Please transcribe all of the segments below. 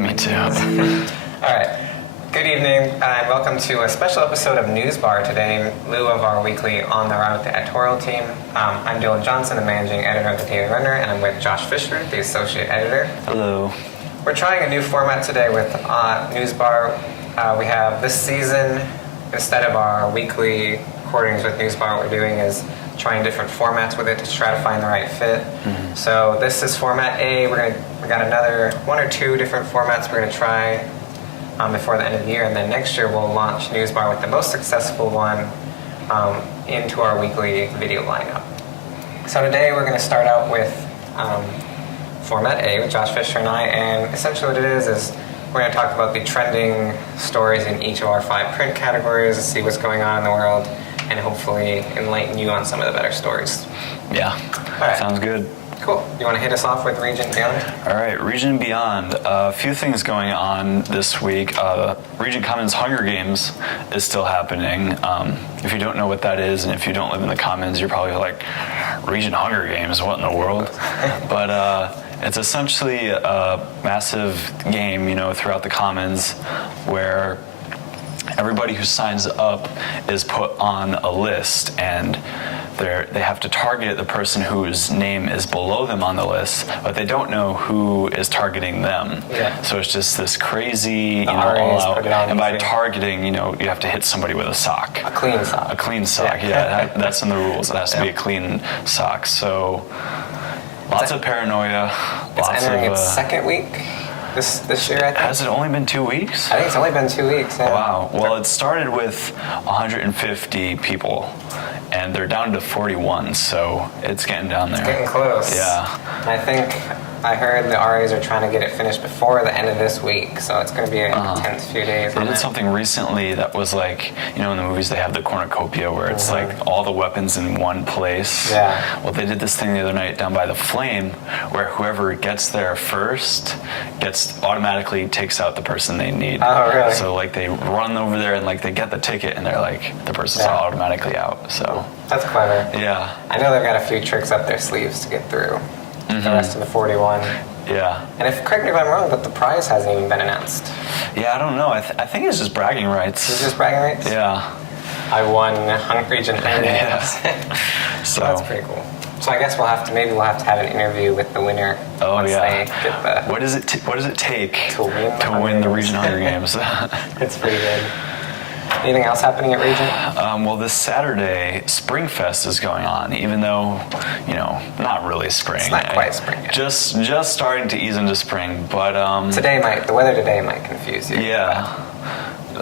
Me too. All right. Good evening, and welcome to a special episode of News Bar today in lieu of our weekly On the Run with the editorial team. I'm Dylan Johnson, the managing editor of the Daily Runner, and I'm with Josh Fisher, the associate editor. Hello. We're trying a new format today with News Bar. We have this season, instead of our weekly recordings with News Bar, what we're doing is trying different formats with it to try to find the right fit. Mm-hmm. So this is format A. We got another one or two different formats we're going to try before the end of the year, and then next year we'll launch News Bar with the most successful one into our weekly video lineup. So today we're going to start out with format A with Josh Fisher and I, and essentially what it is we're going to talk about the trending stories in each of our 5 print categories, see what's going on in the world, and hopefully enlighten you on some of the better stories. Yeah, all right. Sounds good. Cool. You want to hit us off with Region and Beyond? All right, Region and Beyond. A few things going on this week. Region Commons Hunger Games is still happening. If you don't know what that is, and if you don't live in the Commons, you're probably like, Region Hunger Games, what in the world? But it's essentially a massive game, throughout the Commons where everybody who signs up is put on a list, and they have to target the person whose name is below them on the list, but they don't know who is targeting them. Yeah. So it's just this crazy, all out. And by targeting, you have to hit somebody with a sock. A clean sock. A clean sock, yeah. That's in the rules. It has to be a clean sock. So lots of paranoia. It's entering its second week. This year, I think. Has it only been 2 weeks? I think it's only been 2 weeks. Yeah. Wow. Well, it started with 150 people, and they're down to 41, so it's getting down there. It's getting close. Yeah. I think I heard the RAs are trying to get it finished before the end of this week, so it's going to be an intense few days. They did something recently that was like, in the movies they have the cornucopia where it's like all the weapons in one place. Yeah. Well, they did this thing the other night down by the Flame where whoever gets there first automatically takes out the person they need. Oh, really? So like they run over there and like they get the ticket and they're like, the person's automatically out. So that's clever. Yeah. I know they've got a few tricks up their sleeves to get through. The rest of the 41. Yeah. And correct me if I'm wrong, but the prize hasn't even been announced. Yeah, I don't know. I think it's just bragging rights. It's just bragging rights? Yeah. I won Region Hunger Games. So that's pretty cool. So I guess we'll have to have an interview with the winner. Oh they get the. What does it take to win the Region Hunger Games? It's pretty good. Anything else happening at Region? Well, this Saturday, Springfest is going on, even though, not really spring. It's not quite spring yet. Just starting to ease into spring, but... the weather today might confuse you. Yeah.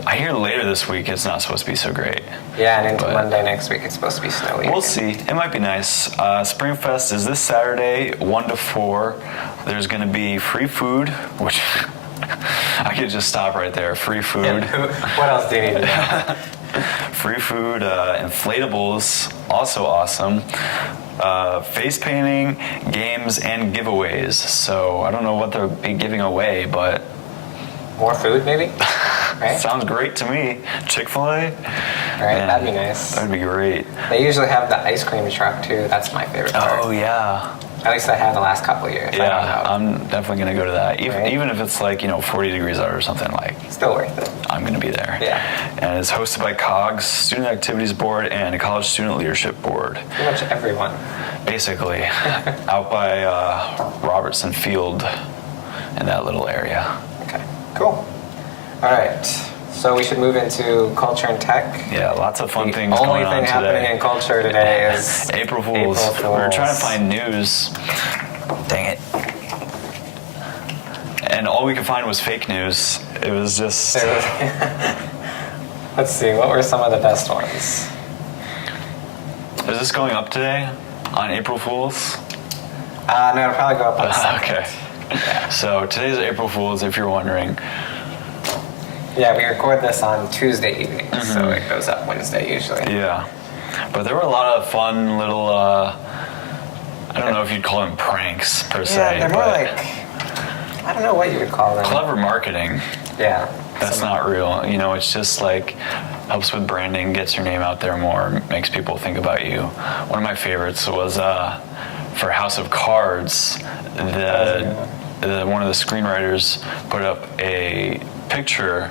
I hear later this week it's not supposed to be so great. Yeah, and into Monday next week it's supposed to be snowy. We'll again. see. It might be nice. Springfest is this Saturday, 1 to 4. There's going to be free food, which... I could just stop right there. Free food. Yeah, what else do you need to know? Free food, inflatables, also awesome. Face painting, games, and giveaways. So I don't know what they'll be giving away, but... More food, maybe? Right? Sounds great to me. Chick-fil-A? Right, that'd be nice. That'd be great. They usually have the ice cream truck, too. That's my favorite part. Oh, yeah. At least I have the last couple of years. Yeah, I'm definitely going to go to that. Even if it's like, 40 degrees out or something, still worth it. I'm going to be there. Yeah. And it's hosted by COGS, Student Activities Board, and a College Student Leadership Board. Pretty much everyone. Basically. Out by Robertson Field in that little area. Okay, cool. All right. So we should move into culture and tech. Yeah, lots of fun things going on today. The only thing happening in culture today is April Fools. We were trying to find news. Dang it. And all we could find was fake news. It was just... Let's see, what were some of the best ones? Is this going up today on April Fools? No, it'll probably go up on Sunday. Okay. Yeah. So today's April Fools, if you're wondering. Yeah, we record this on Tuesday evening, so it goes up Wednesday usually. Yeah. But there were a lot of fun little, I don't know if you'd call them pranks per se. Yeah, they're more like, I don't know what you would call them. Clever marketing. Yeah. That's not real. It's just like helps with branding, gets your name out there more, makes people think about you. One of my favorites was for House of Cards, one of the screenwriters put up a picture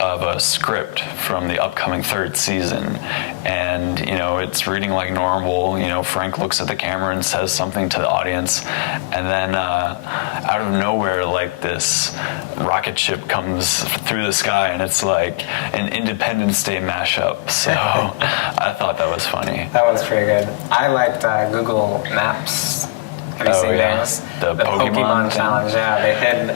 of a script from the upcoming third season, and it's reading like normal. Frank looks at the camera and says something to the audience, and then out of nowhere, like this rocket ship comes through the sky, and it's like an Independence Day mashup. So I thought that was funny. That was pretty good. I liked Google Maps. Have you seen those? The Pokemon challenge. Yeah, they hid.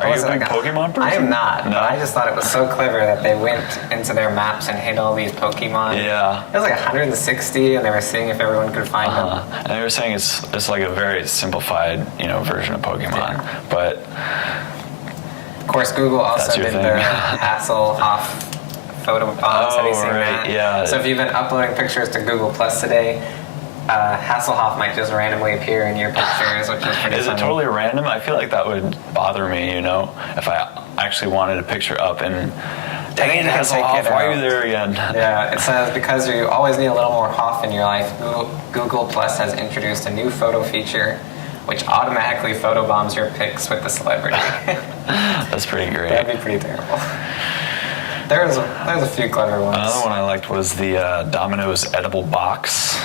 Are you a big Pokemon person? I am not. No. But I just thought it was so clever that they went into their maps and hid all these Pokemon. Yeah. It was like 160, and they were seeing if everyone could find them. And they were saying it's like a very simplified version of Pokemon, Yeah. but Of course, Google also That's your did thing. the Hasselhoff photo bombs. Have you seen right, that? yeah. So if you've been uploading pictures to Google Plus today, Hasselhoff might just randomly appear in your pictures, which is pretty Is funny. it totally random? I feel like that would bother me, if I actually wanted a picture up and dang it, You can take Hasselhoff, it why are out. you there again? Yeah, it says because you always need a little more Hoff in your life, Google Plus has introduced a new photo feature which automatically photobombs your pics with the celebrity. That's pretty great. That'd be pretty terrible. There's a few clever ones. Another one I liked was the Domino's edible box.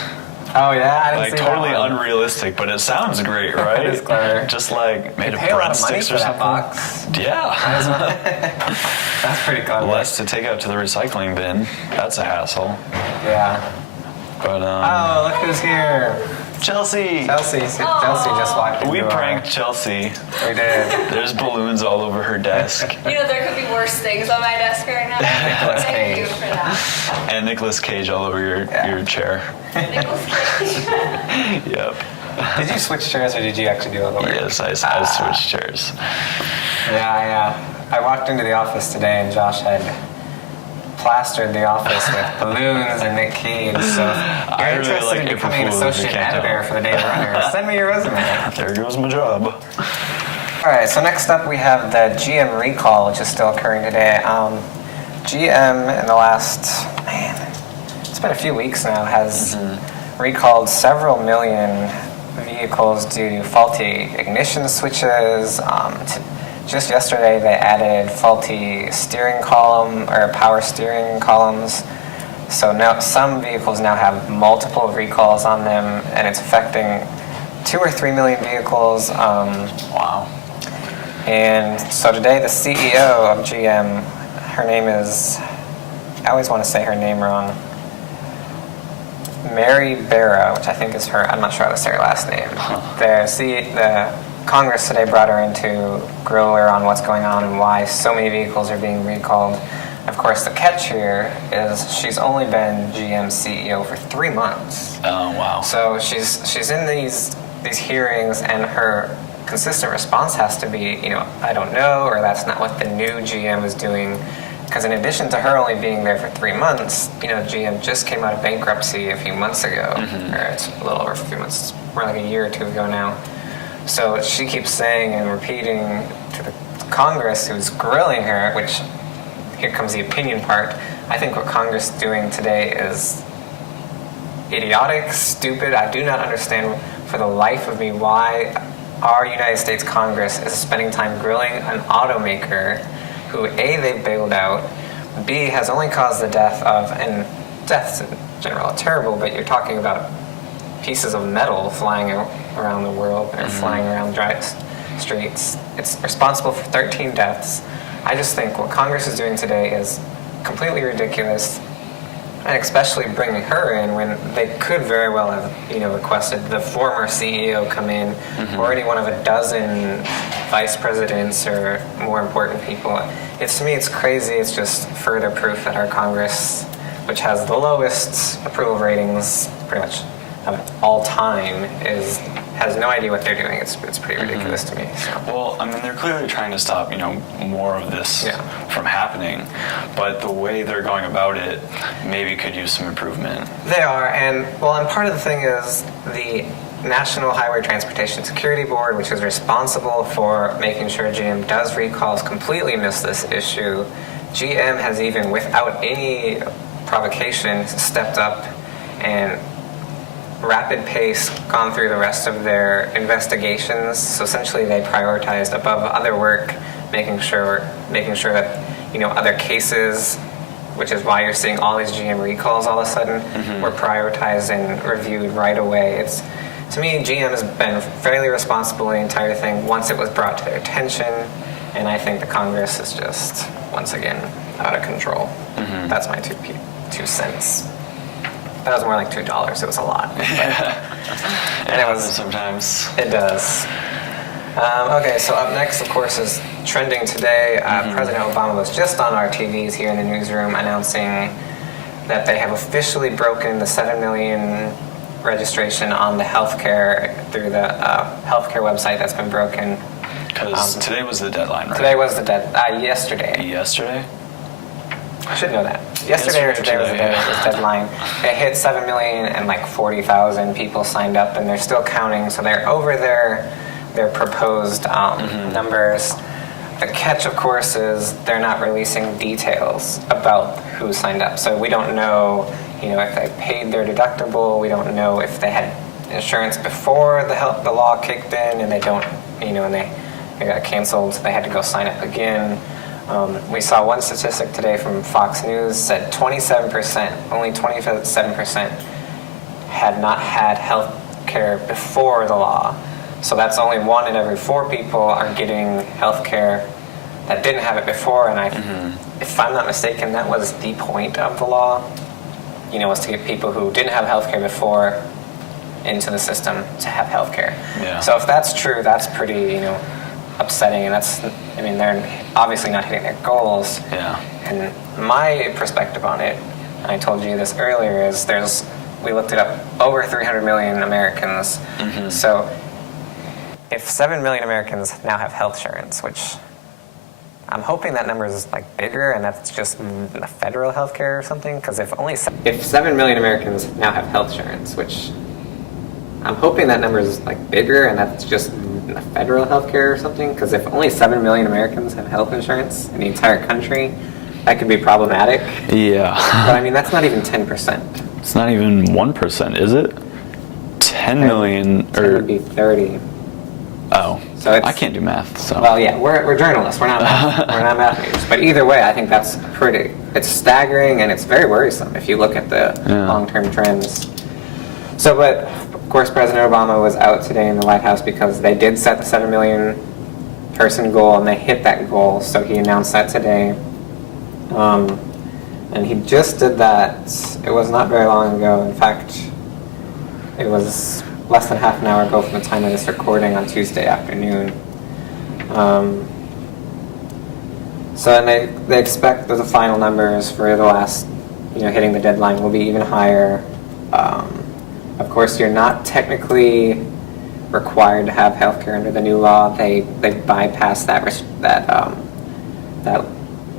Oh yeah, I didn't Like see totally that one. unrealistic, but it sounds great, right? It is clever. Just like made of Pay a lot of money breadsticks for or that something. box. Yeah. That's pretty clever. Less to take out to the recycling bin. That's a hassle. Yeah. But Oh, look who's here. Chelsea. Chelsea just walked into We our- pranked Chelsea. We did. There's balloons all over her desk. There could be worse things on my desk right now. Nicolas Thank you Cage. for that. And Nicolas Cage all over your chair. Nicolas Cage. Yep. Did you switch chairs or did you actually do all the work? Yes, I switched chairs. Yeah. I walked into the office today and Josh had plastered the office with balloons and Nick Cage. So if you're really interested like in April becoming an Fools, if you associate can't tell. editor for the Daily Runner, send me your resume. There goes my job. All right, so next up we have the GM recall, which is still occurring today. GM in the last, it's been a few weeks now, has recalled several million vehicles due to faulty ignition switches. Just yesterday they added faulty steering column or power steering columns. So now some vehicles now have multiple recalls on them, and it's affecting 2 or 3 million vehicles. Wow. And so today the CEO of GM, her name is, I always want to say her name wrong, Mary Barra, which I think is her, I'm not sure how to say her last name. The Congress today brought her in to grill her on what's going on and why so many vehicles are being recalled. Of course, the catch here is she's only been GM CEO for 3 months. Oh, wow. So she's in these hearings, and her consistent response has to be, I don't know, or that's not what the new GM is doing. Because in addition to her only being there for 3 months, GM just came out of bankruptcy a few months ago, or it's a little over a few months, more like a year or two ago now. So she keeps saying and repeating to the Congress, who's grilling her, which here comes the opinion part. I think what Congress is doing today is idiotic, stupid. I do not understand for the life of me why our United States Congress is spending time grilling an automaker who A, they bailed out, B, has only caused the death of, and deaths in general are terrible, but you're talking about pieces of metal flying around the world or flying around dry streets. It's responsible for 13 deaths. I just think what Congress is doing today is completely ridiculous, and especially bringing her in when they could very well have, requested the former CEO come in, or any one of a dozen vice presidents or more important people. To me, it's crazy. It's just further proof that our Congress, which has the lowest approval ratings pretty much of all time, has no idea what they're doing. It's pretty ridiculous to me. So. Well, they're clearly trying to stop, more of this from happening, but the way they're going about it maybe could use some improvement. They are, and part of the thing is the National Highway Transportation Security Board, which is responsible for making sure GM does recalls, completely missed this issue. GM has even, without any provocation, stepped up and rapid pace gone through the rest of their investigations. So essentially, they prioritized above other work, making sure that other cases, which is why you're seeing all these GM recalls all of a sudden, were prioritized and reviewed right away. To me, GM has been fairly responsible in the entire thing once it was brought to their attention, and I think the Congress is just once again out of control. That's my 2 cents. That was more like $2. It was a lot. It happens sometimes. It does. Okay, so up next, of course, is trending today. President Obama was just on our TVs here in the newsroom announcing that they have officially broken the 7 million registration on the healthcare through the healthcare website that's been broken. Because today was the deadline, right? Today was the yesterday. Yesterday? I should know that. Yesterday or today was the deadline. It hit 7 million and like 40,000 people signed up, and they're still counting, so they're over their proposed numbers. The catch, of course, is they're not releasing details about who signed up. So we don't know, if they paid their deductible. We don't know if they had insurance before the law kicked in, and they don't, and they got canceled. So they had to go sign up again. We saw one statistic today from Fox News said 27%, only 27% had not had health care before the law. So that's only 1 in every 4 people are getting health care that didn't have it before. And if I'm not mistaken, that was the point of the law, was to get people who didn't have health care before into the system to have health care. Yeah. So if that's true, that's pretty, upsetting. And they're obviously not hitting their goals. Yeah. And my perspective on it, and I told you this earlier, is we looked it up, over 300 million Americans. So if 7 million Americans now have health insurance, which I'm hoping that number is like bigger, and that's just the federal health care or something, because if 7 million Americans now have health insurance, which I'm hoping that number is like bigger, and that's just the federal health care or something, because if only 7 million Americans have health insurance in the entire country, that could be problematic. Yeah. But that's not even 10%. It's not even 1%, is it? 10 million, 10 would be 30. Oh, So it's, I can't do math, so. Well, yeah, we're journalists. We're not math majors. But either way, I think that's it's staggering, and it's very worrisome if you look at the long-term trends. So, but of course, President Obama was out today in the White House because they did set the 7 million person goal, and they hit that goal. So he announced that today. And he just did that. It was not very long ago. In fact, it was less than half an hour ago from the time of this recording on Tuesday afternoon. So they expect that the final numbers for the last, hitting the deadline will be even higher. Of course, you're not technically required to have healthcare under the new law. They bypassed that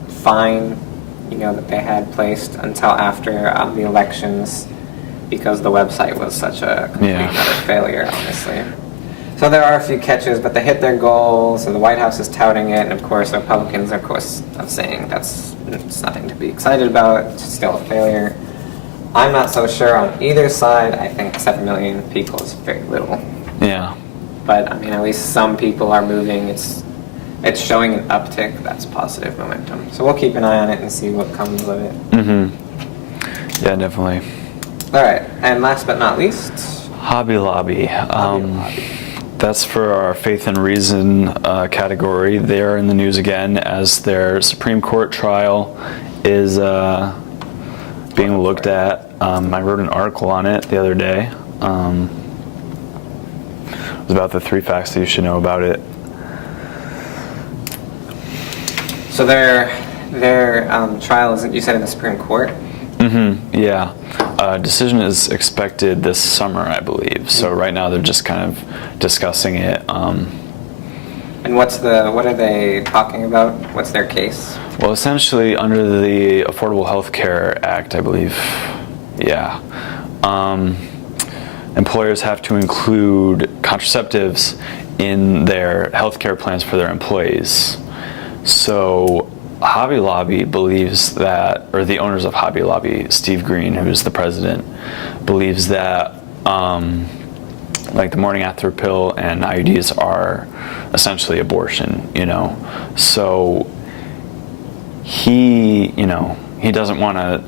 fine, that they had placed until after the elections, because the website was such a complete utter failure, honestly. So there are a few catches, but they hit their goals, and the White House is touting it, and of course, Republicans, are saying it's nothing to be excited about, it's still a failure. I'm not so sure on either side. I think 7 million people is very little. Yeah. But, at least some people are moving. It's showing an uptick. That's positive momentum. So we'll keep an eye on it and see what comes of it. Yeah, definitely. All right, and last but not least, Hobby Lobby. That's for our Faith and Reason category. They're in the news again as their Supreme Court trial is being looked at. I wrote an article on it the other day. It was about the 3 facts that you should know about it. So their trial is, you said, in the Supreme Court? Yeah. Decision is expected this summer, I believe. So right now they're just kind of discussing it. And what are they talking about? What's their case? Well, essentially under the Affordable Health Care Act, I believe. Yeah. Employers have to include contraceptives in their health care plans for their employees. So Hobby Lobby believes that, or the owners of Hobby Lobby, Steve Green, who's the president, believes that like the morning after pill and IUDs are essentially abortion, So he doesn't want to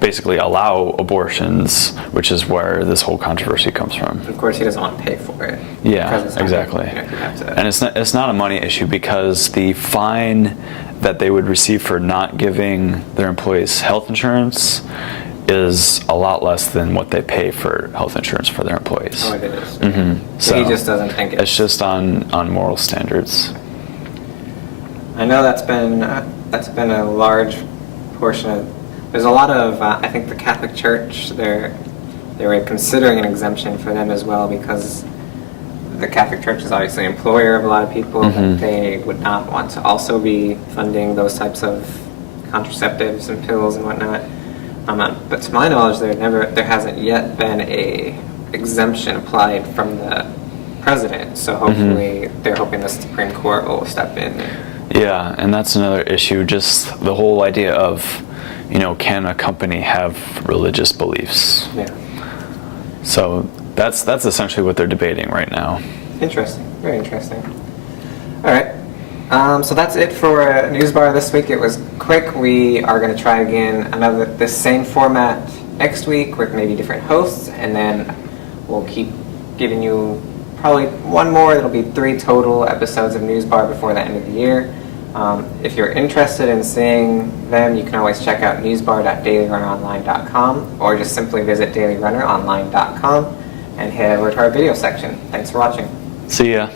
basically allow abortions, which is where this whole controversy comes from. Of course, he doesn't want to pay for it. Yeah, because it's not- exactly. you have to- And it's not a money issue because the fine that they would receive for not giving their employees health insurance is a lot less than what they pay for health insurance for their employees. Oh, it is. So he just doesn't think It's just on moral standards. I know that's been a large portion of. There's a lot of I think the Catholic Church they were considering an exemption for them as well because the Catholic Church is obviously an employer of a lot of people. But they would not want to also be funding those types of contraceptives and pills and whatnot. But to my knowledge, there hasn't yet been a exemption applied from the president. So hopefully, they're hoping the Supreme Court will step in. Yeah, and that's another issue. Just the whole idea of, can a company have religious beliefs? Yeah. So that's essentially what they're debating right now. Interesting. Very interesting. All right. So that's it for News Bar this week. It was quick. We are going to try again this same format next week with maybe different hosts, and then we'll keep giving you probably one more. It'll be 3 total episodes of News Bar before the end of the year. If you're interested in seeing them, you can always check out newsbar.dailyrunneronline.com or just simply visit dailyrunneronline.com and head over to our video section. Thanks for watching. See ya.